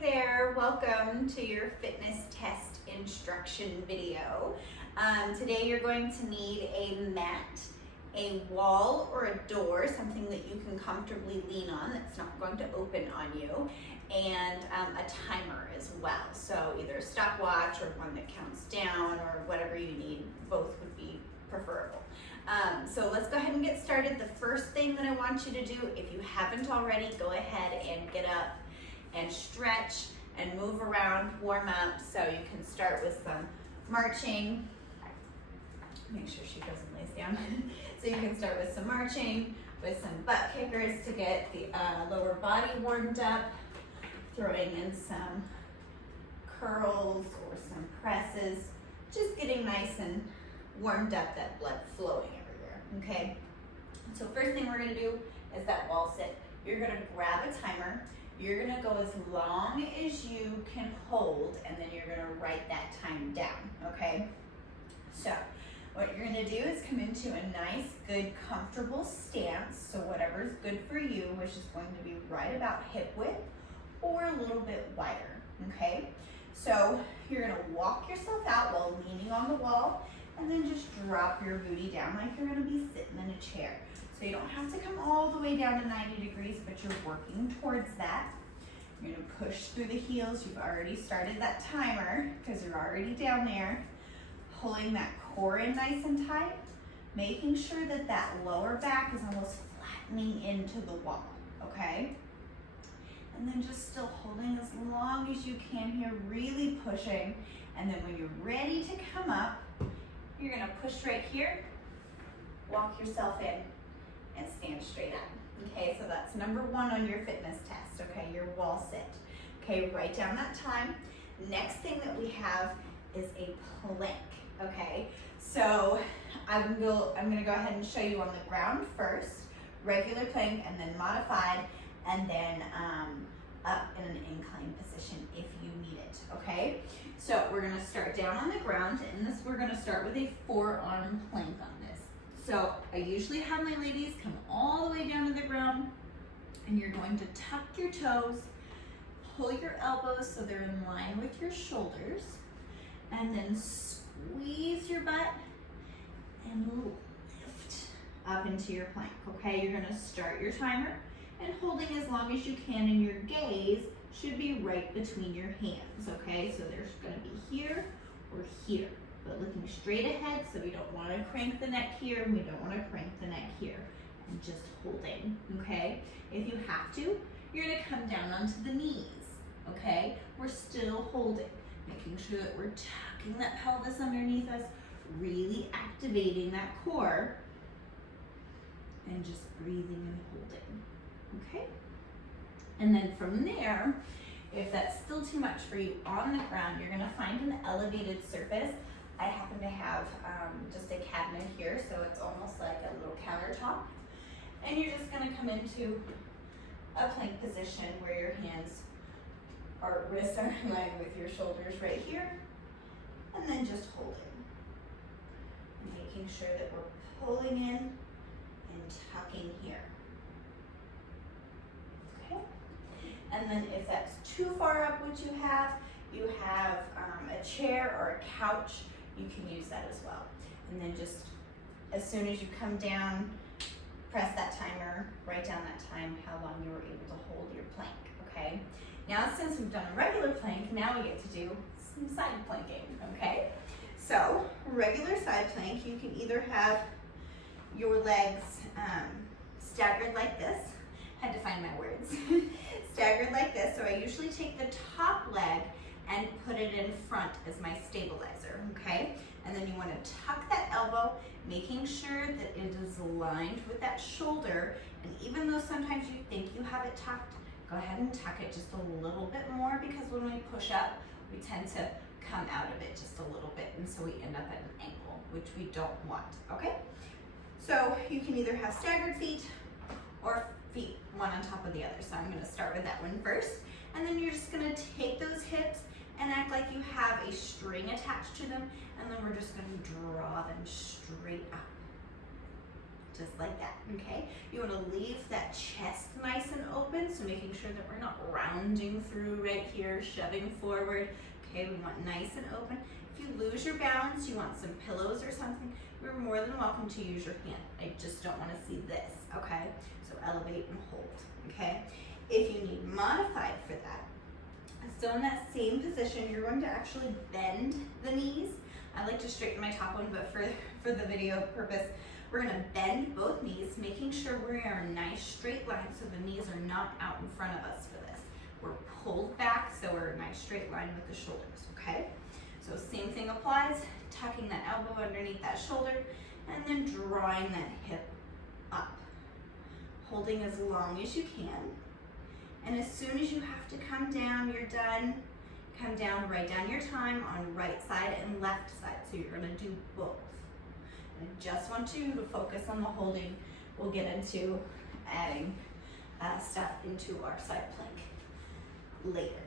there, welcome to your fitness test instruction video. Today you're going to need a mat, a wall or a door, something that you can comfortably lean on that's not going to open on you, and a timer as well. So either a stopwatch or one that counts down or whatever you need, both would be preferable. So let's go ahead and get started. The first thing that I want you to do, if you haven't already, go ahead and get up and stretch and move around, warm up. So you can start with some marching. Make sure she doesn't lay down. So you can start with some marching, with some butt kickers to get the lower body warmed up, throwing in some curls or some presses, just getting nice and warmed up, that blood flowing everywhere, okay? So first thing we're gonna do is that wall sit. You're gonna grab a timer. You're gonna go as long as you can hold, and then you're gonna write that time down, okay? So what you're gonna do is come into a nice, good, comfortable stance. So whatever's good for you, which is going to be right about hip width or a little bit wider, okay? So you're gonna walk yourself out while leaning on the wall, and then just drop your booty down like you're gonna be sitting in a chair. So you don't have to come all the way down to 90 degrees, but you're working towards that. You're gonna push through the heels. You've already started that timer because you're already down there. Pulling that core in nice and tight, making sure that that lower back is almost flattening into the wall, okay? And then just still holding as long as you can here, really pushing. And then when you're ready to come up, you're gonna push right here, walk yourself in, and stand straight up. Okay, so that's number one on your fitness test, okay, your wall sit. Okay, write down that time. Next thing that we have is a plank, okay? So I'm gonna go ahead and show you on the ground first, regular plank, and then modified, and then up in an incline position if you need it, okay? So we're gonna start down on the ground, and this we're gonna start with a forearm plank on this. So I usually have my ladies come all the way down to the ground, and you're going to tuck your toes, pull your elbows so they're in line with your shoulders, and then squeeze your butt and lift up into your plank, okay? You're gonna start your timer and holding as long as you can, and your gaze should be right between your hands, okay? So there's gonna be here or here, but looking straight ahead, so we don't wanna crank the neck here, and we don't wanna crank the neck here, and just holding, okay? If you have to, you're gonna come down onto the knees, okay? We're still holding, making sure that we're tucking that pelvis underneath us, really activating that core, and just breathing and holding, okay? And then from there, if that's still too much for you on the ground, you're gonna find an elevated surface. I happen to have just a cabinet here, so it's almost like a little countertop. And you're just gonna come into a plank position where your hands or wrists are in line with your shoulders right here, and then just holding. Making sure that we're pulling in and tucking here. Okay? And then if that's too far up what you have a chair or a couch, you can use that as well. And then just as soon as you come down, press that timer, write down that time, how long you were able to hold your plank, okay? Now, since we've done a regular plank, now we get to do some side planking, okay? So, regular side plank, you can either have your legs staggered like this. Had to find my words. Staggered like this. So I usually take the top leg and put it in front as my stabilizer, okay? And then you want to tuck that elbow, making sure that it is aligned with that shoulder. And even though sometimes you think you have it tucked, go ahead and tuck it just a little bit more, because when we push up, we tend to come out of it just a little bit, and so we end up at an angle, which we don't want, okay? So you can either have staggered feet or feet one on top of the other. So I'm gonna start with that one first, and then you're just gonna take those hips and act like you have a string attached to them, and then we're just gonna draw them straight up just like that, okay? You wanna leave that chest nice and open, so making sure that we're not rounding through right here, shoving forward. Okay, we want nice and open. If you lose your balance, you want some pillows or something, you're more than welcome to use your hand. I just don't wanna see this, okay? So elevate and hold, okay? If you need modified for that, so in that same position, you're going to actually bend the knees. I like to straighten my top one, but for the video purpose, we're gonna bend both knees, making sure we're in a nice straight line so the knees are not out in front of us for this. We're pulled back, so we're in a nice straight line with the shoulders, okay? So same thing applies, tucking that elbow underneath that shoulder, and then drawing that hip up. Holding as long as you can. And as soon as you have to come down, you're done. Come down, write down your time on right side and left side. So you're gonna do both. And I just want you to focus on the holding. We'll get into adding stuff into our side plank later.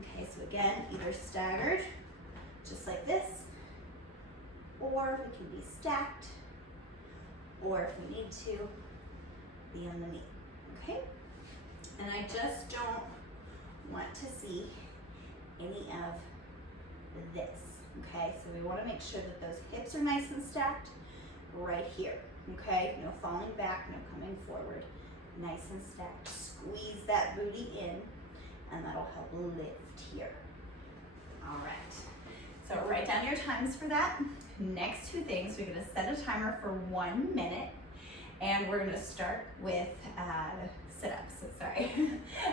Okay, so again, either staggered, just like this, or we can be stacked, or if we need to, be on the knee, okay? And I just don't want to see any of this, okay? So we wanna make sure that those hips are nice and stacked right here, okay? No falling back, no coming forward. Nice and stacked. Squeeze that booty in, and that'll help lift here. All right, so write down your times for that. Next two things, we're gonna set a timer for 1 minute, and we're gonna start with sit-ups, sorry.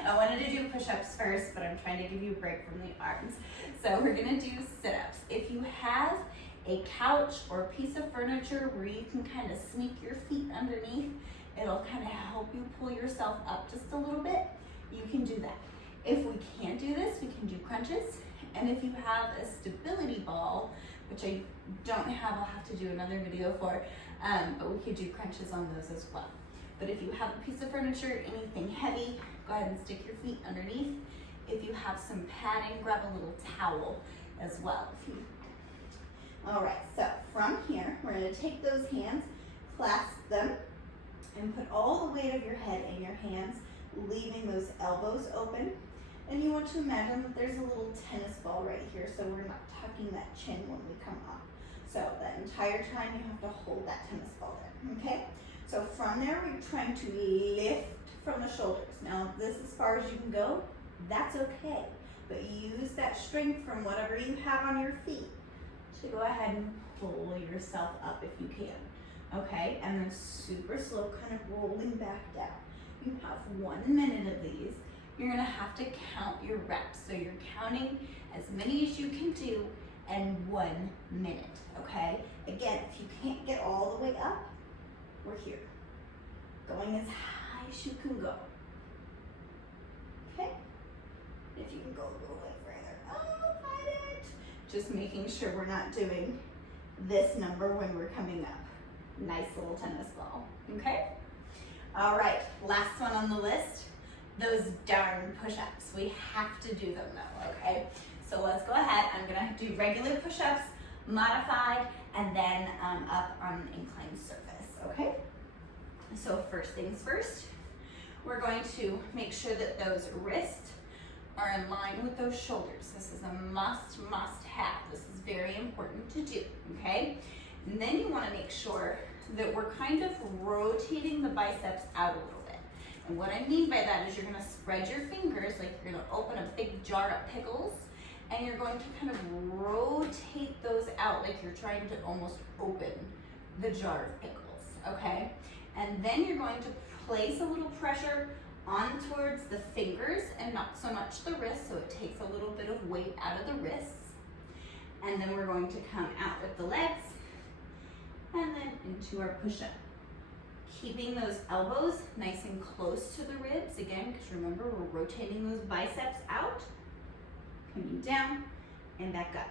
I wanted to do push-ups first, but I'm trying to give you a break from the arms. So we're gonna do sit-ups. If you have a couch or a piece of furniture where you can kind of sneak your feet underneath, it'll kind of help you pull yourself up just a little bit, you can do that. If we can't do this, we can do crunches. And if you have a stability ball, which I don't have, I'll have to do another video for, but we could do crunches on those as well. But if you have a piece of furniture, anything heavy, go ahead and stick your feet underneath. If you have some padding, grab a little towel as well. All right, so from here, we're gonna take those hands, clasp them, and put all the weight of your head in your hands, leaving those elbows open. And you want to imagine that there's a little tennis ball right here, so we're not tucking that chin when we come up. So that entire time you have to hold that tennis ball there, okay? So from there, we're trying to lift from the shoulders. Now, this is as far as you can go, that's okay. But use that strength from whatever you have on your feet to go ahead and pull yourself up if you can, okay? And then super slow, kind of rolling back down. You have 1 minute of these. You're gonna have to count your reps. So you're counting as many as you can do in 1 minute, okay? Again, if you can't get all the way up, we're here. Going as high as you can go, okay? If you can go a little bit further, oh, find it. Just making sure we're not doing this number when we're coming up. Nice little tennis ball, okay? All right, last one on the list, those darn push-ups. We have to do them though, okay? So let's go ahead. I'm gonna do regular push-ups, modified, and then up on an inclined surface, okay? So first things first, we're going to make sure that those wrists are in line with those shoulders. This is a must have. This is very important to do, okay? And then you wanna make sure that we're kind of rotating the biceps out a little bit. And what I mean by that is you're gonna spread your fingers like you're gonna open a big jar of pickles, and you're going to kind of rotate those out like you're trying to almost open the jar of pickles, okay? And then you're going to place a little pressure on towards the fingers and not so much the wrist, so it takes a little bit of weight out of the wrists. And then we're going to come out with the legs and then into our push-up. Keeping those elbows nice and close to the ribs, again, because remember, we're rotating those biceps out, coming down and back up.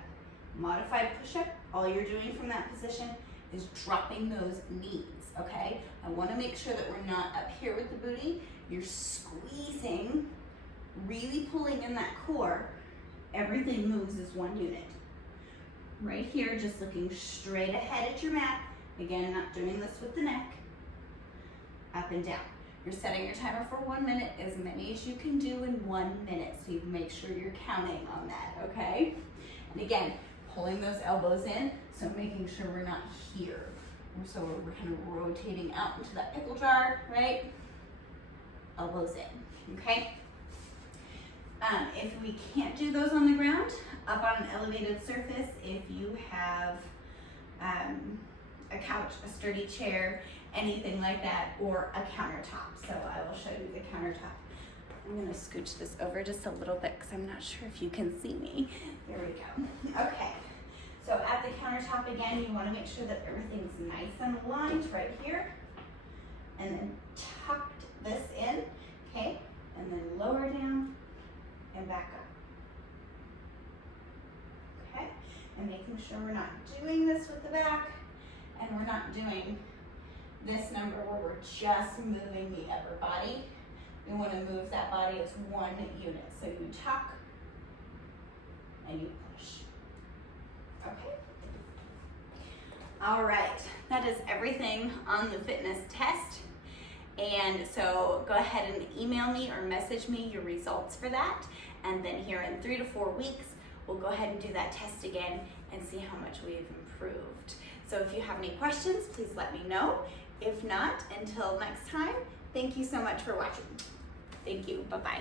Modified push-up, all you're doing from that position is dropping those knees, okay? I wanna make sure that we're not up here with the booty. You're squeezing, really pulling in that core. Everything moves as one unit. Right here, just looking straight ahead at your mat, Again, not doing this with the neck. Up and down. You're setting your timer for 1 minute, as many as you can do in 1 minute. So you make sure you're counting on that, okay? And again, pulling those elbows in, so making sure we're not here. So we're kind of rotating out into that pickle jar, right? Elbows in, okay? If we can't do those on the ground, up on an elevated surface, if you have a couch, a sturdy chair, anything like that, or a countertop. So I will show you the countertop. I'm gonna scooch this over just a little bit because I'm not sure if you can see me. There we go. Okay, so at the countertop again, you wanna make sure that everything's nice and aligned right here. And then tucked this in, okay? And then lower down and back up. Okay, and making sure we're not doing this with the back, and we're not doing this number where we're just moving the upper body. We want to move that body as one unit. So you tuck and you push. Okay. All right, that is everything on the fitness test. And so go ahead and email me or message me your results for that. And then here in 3 to 4 weeks, we'll go ahead and do that test again and see how much we've improved. So if you have any questions, please let me know. If not, until next time, thank you so much for watching. Thank you, bye-bye.